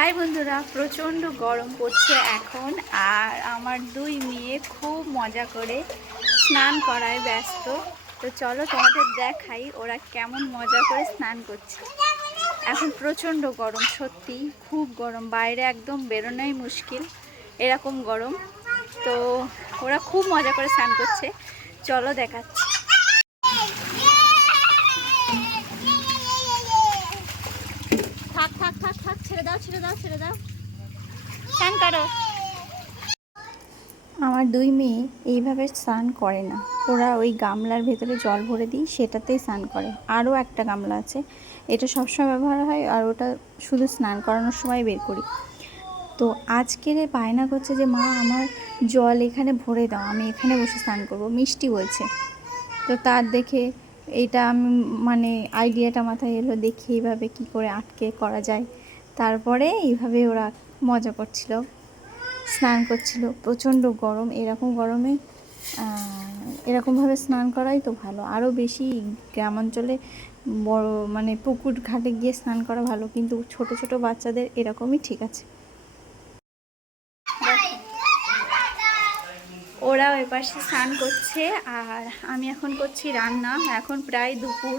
High বন্ধুরা, প্রচণ্ড গরম পড়ছে এখন। আর আমার দুই মেয়ে খুব মজা করে স্নান করায় ব্যস্ত। তো চলো তোমাদের দেখাই ওরা কেমন মজা করে স্নান করছে। এখন প্রচণ্ড গরম, সত্যি খুব গরম, বাইরে একদম বেরোনোই মুশকিল, এরকম গরম। তো ওরা খুব মজা করে স্নান করছে, চলো দেখাচ্ছি। থাক থাক থাক থাক, ছেড়ে দাও ছেড়ে দাও ছেড়ে দাও, স্নান করো। আমার দুই মেয়ে এইভাবে স্নান করে না, ওরা ওই গামলার ভেতরে জল ভরে দিই, সেটাতেই স্নান করে। আরও একটা গামলা আছে, এটা সবসময় ব্যবহার হয়, আর ওটা শুধু স্নান করানোর সময় বের করি। তো আজকের বায়না করছে যে মা আমার জল এখানে ভরে দাও, আমি এখানে বসে স্নান করব, মিষ্টি বলছে। তো তার দেখে এইটা আমি আইডিয়াটা মাথায় এলো, দেখি এইভাবে কী করে আটকে করা যায়। তারপরে এইভাবে ওরা মজা করছিল, স্নান করছিল। প্রচণ্ড গরম, এরকম গরমে এরকমভাবে স্নান করাই তো ভালো। আরও বেশি গ্রাম অঞ্চলে বড় পুকুর ঘাটে গিয়ে স্নান করা ভালো, কিন্তু ছোট ছোট বাচ্চাদের এরকমই ঠিক আছে। ওরা ওই পাশে স্নান করছে আর আমি এখন করছি রান্না। এখন প্রায় দুপুর,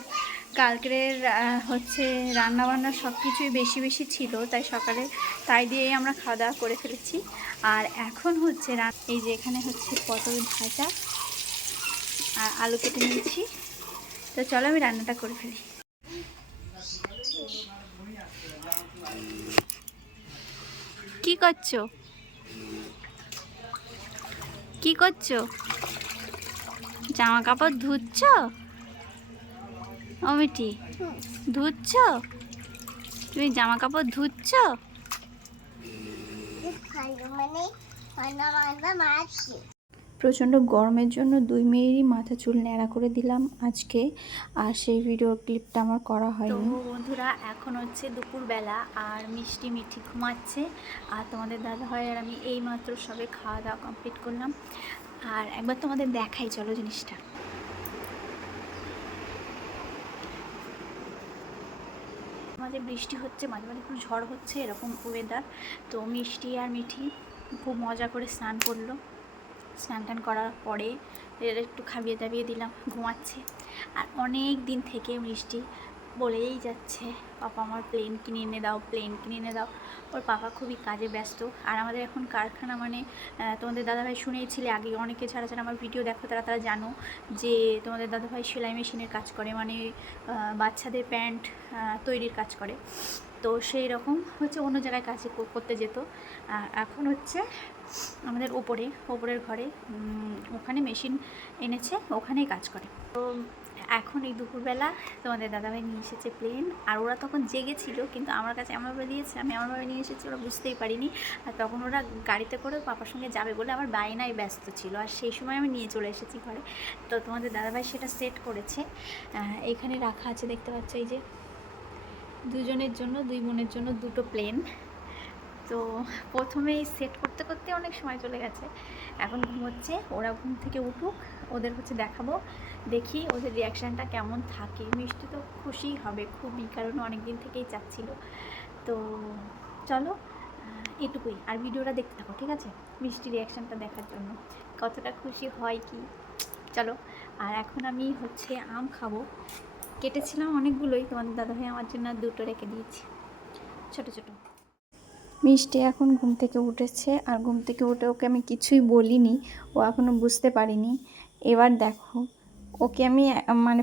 কালকের হচ্ছে রান্নাবান্না সব কিছুই বেশি বেশি ছিল, তাই সকালে তাই দিয়েই আমরা খাওয়া দাওয়া করে ফেলেছি। আর এখন হচ্ছে এই যে এখানে হচ্ছে পটল ভাজা আর আলু কেটে নিয়েছি। তো চলো আমি রান্নাটা করে ফেলি। কি করছো কি করছো? জামা কাপড় ধুচ্ছ? ও মিটি, ধুচ্ছ? তুমি জামা কাপড় ধুচ্ছ? প্রচণ্ড গরমের জন্য দুই মেয়েরই মাথা চুল ন্যাড়া করে দিলাম আজকে, আর সেই ভিডিও ক্লিপটা আমার করা হয়নি। তো বন্ধুরা, এখন হচ্ছে দুপুরবেলা আর মিষ্টি মিঠি ঘুমাচ্ছে, আর তোমাদের দাদাভাই আর আমি এই মাত্র সবে খাওয়া দাওয়া কমপ্লিট করলাম। আর একবার তোমাদের দেখাই চলো জিনিসটা। মাঝে বৃষ্টি হচ্ছে, মাঝে মাঝে একটু ঝড় হচ্ছে, এরকম ওয়েদার। তো মিষ্টি আর মিঠি খুব মজা করে স্নান করলো। স্নান টান করার পরে একটু খাইয়ে দাবিয়ে দিলাম, ঘুমাচ্ছে। আর অনেক দিন থেকে মিষ্টি বলেই যাচ্ছে, পাপা আমার প্লেন কিনে এনে দাও, প্লেন কিনে এনে দাও। ওর পাপা খুবই কাজে ব্যস্ত। আর আমাদের এখন কারখানা তোমাদের দাদাভাই শুনেইছিলে আগে, অনেকে যারা যারা আমার ভিডিও দেখো তারা তারা জানো যে তোমাদের দাদাভাই সেলাই মেশিনের কাজ করে, বাচ্চাদের প্যান্ট তৈরির কাজ করে। তো সেই রকম হচ্ছে অন্য জায়গায় কাজ করতে যেত, এখন হচ্ছে আমাদের ওপরের ঘরে ওখানে মেশিন এনেছে, ওখানেই কাজ করে। তো এখন এই দুপুরবেলা তোমাদের দাদাভাই নিয়ে এসেছে প্লেন। আর ওরা তখন জেগেছিল, কিন্তু আমার কাছে এমনভাবে দিয়েছে, আমি এমনভাবে নিয়ে এসেছি ওরা বুঝতেই পারিনি। আর তখন ওরা গাড়িতে করে পাপার সঙ্গে যাবে বলে আমার বায়নায় ব্যস্ত ছিল, আর সেই সময় আমি নিয়ে চলে এসেছি ঘরে। তো তোমাদের দাদাভাই সেটা সেট করেছে, এখানে রাখা আছে, দেখতে পাচ্ছ এই যে দুজনের জন্য, দুই বোনের জন্য দুটো প্লেন। তো প্রথমেই সেট করতে করতে অনেক সময় চলে গেছে, এখন ঘুমোচ্ছে। ওরা ঘুম থেকে উঠুক, ওদের হচ্ছে দেখাবো, দেখি ওদের রিয়াকশানটা কেমন থাকে। মিষ্টি তো খুশি হবে খুবই, কারণ অনেক দিন থেকেই চাচ্ছিল। তো চলো এটুকুই, আর ভিডিওটা দেখতে থাকো, ঠিক আছে, মিষ্টির রিয়াকশানটা দেখার জন্য কতটা খুশি হয় কি। চলো। আর এখন আমি হচ্ছে আম খাবো, কেটেছিলাম অনেকগুলোই, তোমাদের দাদাভাই আমার জন্য দুটো রেখে দিয়েছি, ছোটো ছোটো। মিষ্টি এখন ঘুম থেকে উঠেছে, আর ঘুম থেকে উঠে ওকে আমি কিছুই বলিনি, ও এখনও বুঝতে পারিনি। এবার দেখো, ওকে আমি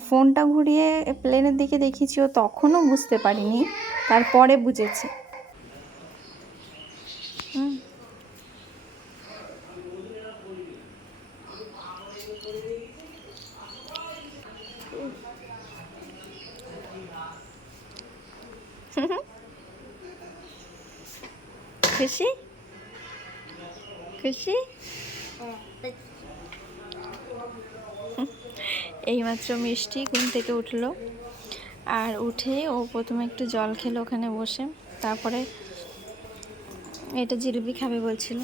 ফোনটা ঘুরিয়ে প্লেনের দিকে দেখিয়েছি, ও তখনও বুঝতে পারিনি, তারপরে বুঝেছে। খুশি খুশি। এইমাত্র মিষ্টি ঘুম থেকে উঠলো, আর উঠে ও প্রথমে একটু জল খেলো ওখানে বসে, তারপরে এটা জিলিপি খাবে বলছিল।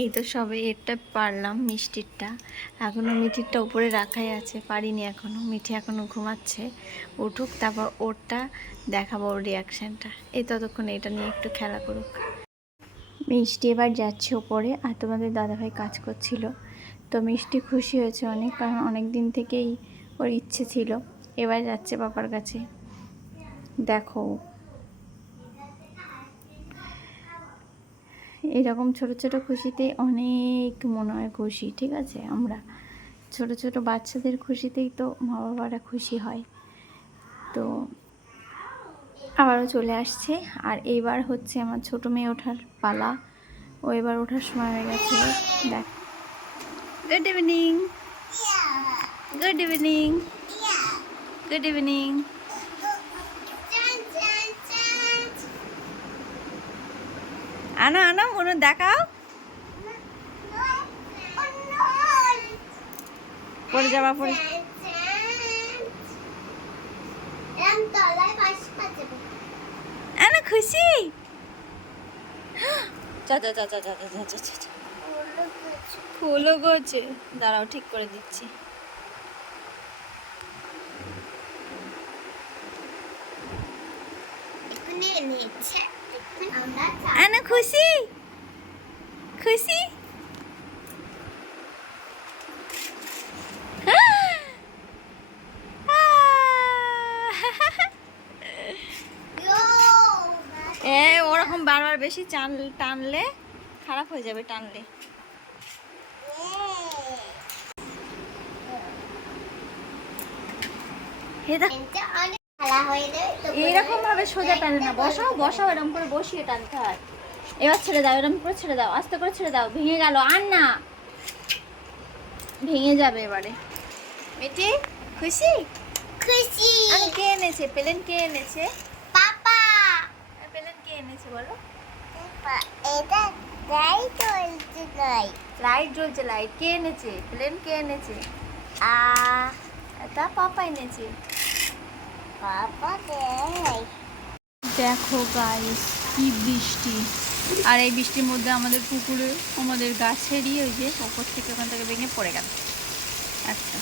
এই তো সবে এরটা পারলাম, মিষ্টিরটা। এখনও মিঠিরটা উপরে রাখাই আছে, পারিনি এখনও। মিঠি এখনও ঘুমাচ্ছে, উঠুক তারপর ওরটা দেখাবো, ওর রিয়াকশানটা। এই ততক্ষণ এটা নিয়ে একটু খেলা করুক। মিষ্টি এবার যাচ্ছে ওপরে, আর তোমাদের দাদাভাই কাজ করছিল। তো মিষ্টি খুশি হয়েছে অনেক, কারণ অনেক দিন থেকেই ওর ইচ্ছে ছিল। এবার যাচ্ছে পাপার কাছে। দেখো, এরকম ছোট ছোট খুশিতে অনেক মনে হয় খুশি, ঠিক আছে? আমরা ছোট ছোট বাচ্চাদের খুশিতেই তো মা বাবারা খুশি হয়। তো আবারও চলে আসছে, আর এইবার হচ্ছে আমার ছোট মেয়ে ওঠার পালা। ও এবার ওঠার সময় হয়ে গেছে। দেখ, good evening, good evening, good evening. আনো আনো, মনে দেখাও, পড়ে যাবা, পড়ে। আনো খুশি, ফুলও গছে। দাঁড়াও, ঠিক করে দিচ্ছি। আনো খুশি, খুশি। ওরকম বারবার বেশি টানলে খারাপ হয়ে যাবে, টানলে। এইরকম ভাবে সোজা টানে না, বসাও বসাও, এরকম করে বসিয়ে টানতে হয়। এবার ছেড়ে দাও, এরকম করে ছেড়ে দাও, আস্তে করে ছেড়ে দাও। ভেঙে গেল, আর না, ভেঙে যাবে এবারে। মিটি খুশি, খুশি। আমি কে এনেছে প্লেন? কে এনেছে? পাপা। প্লেন কে এনেছে বলো? এটা লাইট জ্বলছে, লাইট জ্বলছে। লাইট কে এনেছে? প্লেন কে এনেছে? এটা পাপা এনেছে। পাপা দেখো গাইস, কি বৃষ্টি। আর এই বৃষ্টির মধ্যে আমাদের পুকুরে, আমাদের গাছেরই ওই যে ওপর থেকে, ওখান থেকে ভেঙে পড়ে গেল একটা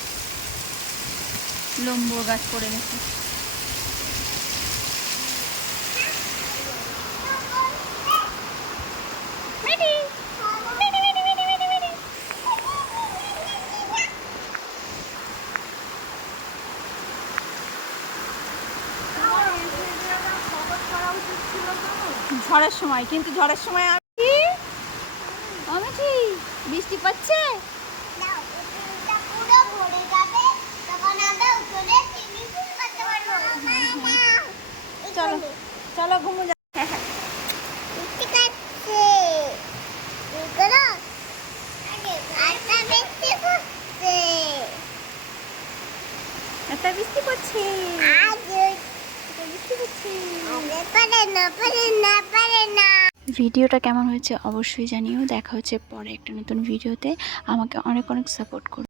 লম্বু গাছ, পড়ে গেছে। ঝড়ের সময়, কিন্তু ঝড়ের সময় আমি কি বৃষ্টি পাচ্ছে। চলো চলো ঘুমো যা। একটা বৃষ্টি পড়ছে, ভিডিওটা কেমন হয়েছে অবশ্যই জানিও। দেখা হচ্ছে পরে একটা নতুন ভিডিওতে। আমাকে অনেক অনেক সাপোর্ট করো।